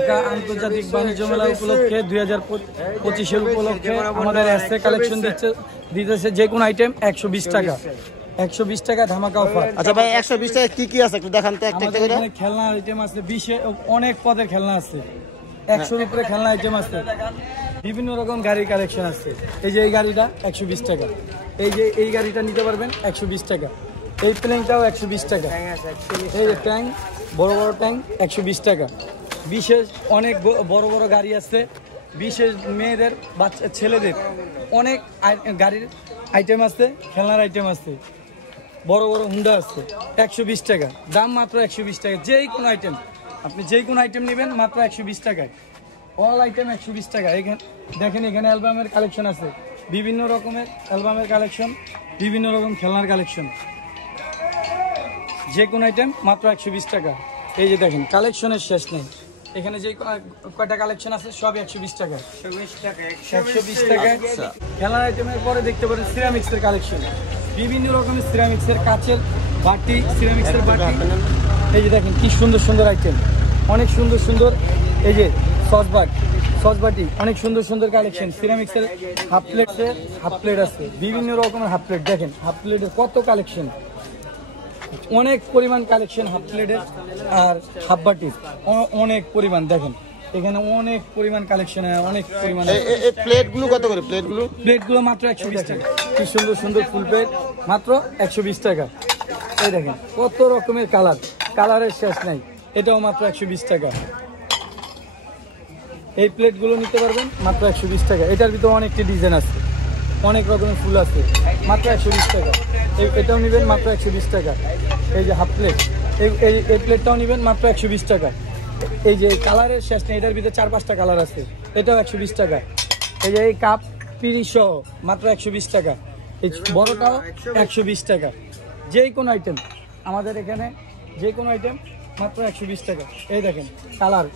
ঢাকা আন্তর্জাতিক বাণিজ্য মেলা উপলক্ষে 2025 উপলক্ষে আমাদের এসএ কালেকশন দিতেছে যে কোনো আইটেম 120 টাকা। 120 টাকা ধামাকা অফার। আচ্ছা ভাই 120 টাকা কি কি আছে একটু দেখান তো একটা একটা করে। আমাদের খেলনা আইটেম আছে 20 অনেক পদের খেলনা আছে, 100 এর উপরে খেলনা আইটেম আছে, বিভিন্ন রকম গাড়ির কালেকশন আছে। এই যে এই গাড়িটা 120 টাকা, এই যে এই গাড়িটা নিতে পারবেন 120 টাকা, এই প্লেনটাও 120 টাকা, এই যে ট্যাঙ্ক বড় বড় ট্যাঙ্ক 120 টাকা। বিশেষ অনেক বড় বড় গাড়ি আছে, বিশেষ মেয়েদের বাচ্চা ছেলেদের অনেক গাড়ির আইটেম আছে, খেলনার আইটেম আছে, বড় বড় হুন্ডা আছে 120 টাকা, দাম মাত্র 120 টাকা। যেই কোনো আইটেম আপনি যেই কোনো আইটেম নেবেন মাত্র 120 টাকায়, অল আইটেম 120 টাকা। এখানে দেখেন এখানে অ্যালবামের কালেকশন আছে, বিভিন্ন রকমের অ্যালবামের কালেকশন, বিভিন্ন রকম খেলনার কালেকশন, যে কোনো আইটেম মাত্র 120 টাকা। এই যে দেখেন কালেকশনের শেষ নেই, এখানে যে কয়টা কালেকশন আছে সব 120 টাকা, 120 টাকা। খেলনার আইটেমের পরে দেখতে পারেন সিরামিক্সের কালেকশন, বিভিন্ন রকমের সিরামিক্সের কাচের বাটি, সিরামিক্সের বাটি। এই যে দেখেন কি সুন্দর সুন্দর আইটেম, অনেক সুন্দর সুন্দর। এই যে সসবাটি, অনেক সুন্দর সুন্দর কালেকশন। সিরামিক্সের হাফ প্লেট আছে, বিভিন্ন রকমের হাফ প্লেট। দেখেন হাফ প্লেটের কত কালেকশন, অনেক পরিমাণ কালেকশন হাফ প্লেটের আর হাফ বাটির অনেক পরিমাণ। দেখেন এখানে অনেক পরিমাণ কালেকশন, অনেক পরিমাণ। প্লেটগুলো কত করে? প্লেটগুলো মাত্র 120 টাকা। কি সুন্দর সুন্দর ফুল প্লেট মাত্র 120 টাকা। এই দেখেন কত রকমের কালারের শেষ নাই, এটাও মাত্র 120 টাকা। এই প্লেটগুলো নিতে পারবেন মাত্র 120 টাকা। এটার ভিতরে অনেকটি ডিজাইন আছে, অনেক রকমের ফুল আছে, মাত্র 120 টাকা। এটাও নেবেন মাত্র 120 টাকা। এই যে হাফ প্লেট, এই প্লেটটাও নেবেন মাত্র 120 টাকা। এই যে কালারের শেষ নেই, এটার ভিতরে 4-5টা কালার আছে, এটাও 120 টাকা। এই যে এই কাপ পিরি সহ মাত্র 120 টাকা। এই বড়টাও 120 টাকা। যে কোনো আইটেম আমাদের এখানে, যে কোনো আইটেম মাত্র 120 টাকা। এই দেখেন কালার,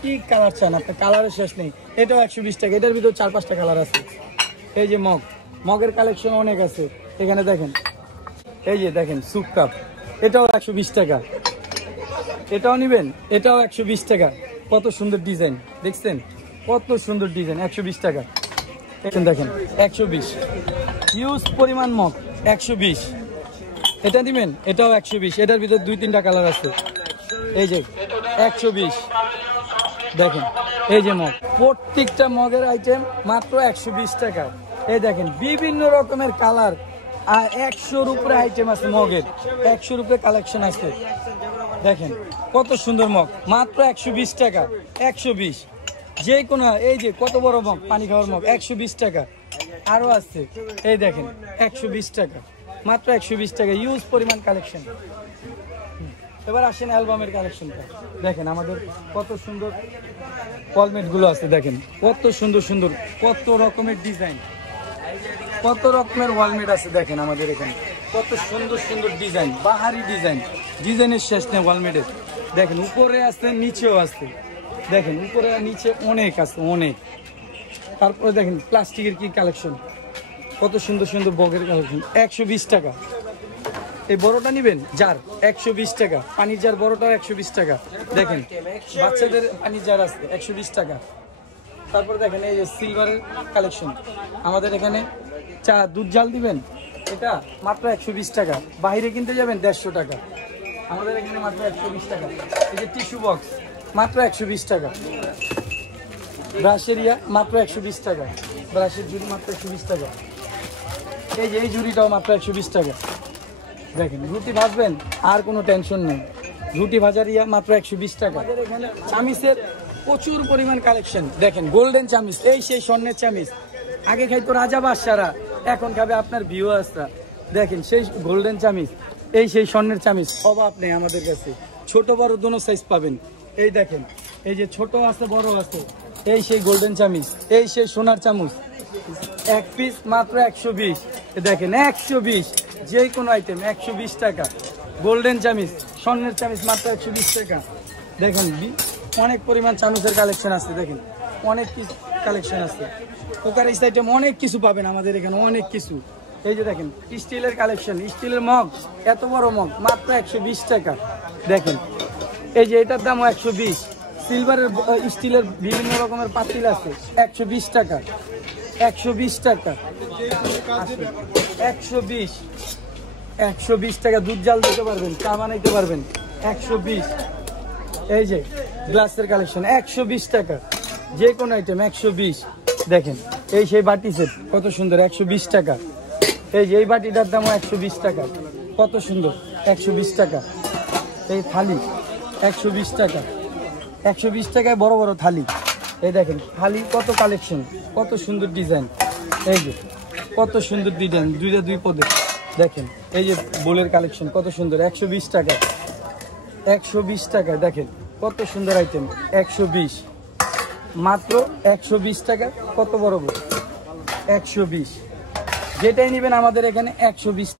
কি কালার চান আপনার, কালারের শেষ নেই, এটাও 120 টাকা। এটার ভিতরে 4-5টা কালার আছে। এই যে মগের কালেকশন অনেক আছে এখানে। দেখেন এই যে দেখেন স্যুপ কাপ, এটাও 120 টাকা। এটাও নেবেন, এটাও 120 টাকা। কত সুন্দর ডিজাইন, দেখছেন কত সুন্দর ডিজাইন, 120 টাকা। দেখেন 120, হিউজ পরিমাণ মগ 120। এটা নেবেন, এটাও 120। এটার ভিতরে 2-3টা কালার আছে। এই যে 120। দেখেন এই যে মগ, প্রত্যেকটা মগের আইটেম মাত্র 120 টাকা। এই দেখেন বিভিন্ন রকমের কালার, আর 100-র উপরে আইটেম আছে মগের, 100-র উপরে কালেকশন আছে। দেখেন কত সুন্দর মগ, মাত্র 120 টাকা। 120 যে কোনো, এই যে কত বড় মগ, পানি খাওয়ার মগ 120 টাকা। আরো আছে, এই দেখেন 120 টাকা, মাত্র 120 টাকা। ইউজ পরিমাণ কালেকশন। এবার আসেন অ্যালবামের কালেকশনটা। দেখেন আমাদের কত সুন্দর কলমেট গুলো আছে, দেখেন কত সুন্দর সুন্দর, কত রকমের ডিজাইন, কত রকমের ওয়ালমেট আছে। দেখেন আমাদের এখানে কত সুন্দর সুন্দর ডিজাইন, বাহারি ডিজাইনের শেষ নেই ওয়ালমেটের। দেখেন উপরে আছে, নিচেও আছে। দেখেন উপরে নিচে অনেক আছে, অনেক। তারপরে দেখেন প্লাস্টিকের কি কালেকশন, কত সুন্দর সুন্দর বগের কালেকশন, 120 টাকা। এই বড়টা নিবেন জার 120 টাকা, পানির জার বড়টাও 120 টাকা। দেখেন বাচ্চাদের পানির জার আছে 120 টাকা। তারপরে দেখেন এই যে সিলভারের কালেকশন, আমাদের এখানে দুধ জাল দিবেন, এটা মাত্র 120 টাকা। বাইরে কিনতে যাবেন 150 টাকা, আমাদের এখানে মাত্র 120 টাকা। এই যে টিস্যু বক্স মাত্র 120 টাকা। ব্রাশের মাত্র 120 টাকা, ব্রাশের ঝুড়ি মাত্র 120 টাকা। এই যে এই ঝুড়িটাও মাত্র 120 টাকা। দেখেন রুটি ভাজবেন আর কোনো টেনশন নেই, রুটি ভাজার মাত্র 120 টাকা। এখানে চামিচের প্রচুর পরিমাণ কালেকশন। দেখেন গোল্ডেন চামিচ, এই সেই স্বর্ণের চামিচ। আগে খাইতো রাজা বাদশারা, এখন খাবে আপনার ভিউয়ার্সরা। দেখেন সেই গোল্ডেন চামিচ, এই সেই স্বর্ণের চামিচ, অভাব নেই আমাদের কাছে। ছোট বড় দোনো সাইজ পাবেন। এই দেখেন এই যে ছোট আছে বড় আছে, এই সেই গোল্ডেন চামিচ, এই সেই সোনার চামচ, এক পিস মাত্র 120। দেখেন 120, যে কোনো আইটেম 120 টাকা। গোল্ডেন চামিচ, স্বর্ণের চামিচ মাত্র 120 টাকা। দেখেন অনেক পরিমাণ চামচের কালেকশন আছে। দেখেন অনেক কিছু কালেকশন আছে, কুকারিস আইটেম অনেক কিছু পাবেন আমাদের এখানে, অনেক কিছু। এই যে দেখেন স্টিলের কালেকশন, স্টিলের মগ, এত বড় মগ মাত্র 120 টাকা। দেখেন এই যে এটার দামও 120। সিলভারের স্টিলের বিভিন্ন রকমের পাতিল আছে 120 টাকা, 120 টাকা, 120, 120 টাকা। দুধ জাল দিতে পারবেন, চা বানাইতে পারবেন 120। এই যে গ্লাসের কালেকশন 120 টাকা, যে কোনো আইটেম 120। দেখেন এই সেই বাটি সেট কত সুন্দর 120 টাকা। এই যে এই বাটিটার দামও 120 টাকা, কত সুন্দর 120 টাকা। এই থালি 120 টাকা, 120 টাকায় বড় বড় থালি। এই দেখেন থালি কত কালেকশন, কত সুন্দর ডিজাইন। এই যে কত সুন্দর ডিজাইন, দুইটা দুই পদে। দেখেন এই যে বোলের কালেকশন কত সুন্দর 120 টাকা, 120 টাকায়। দেখেন কত সুন্দর আইটেম 120, মাত্র 120 টাকা। কত বড় বোল 120, যেটাই নেবেন আমাদের এখানে 120।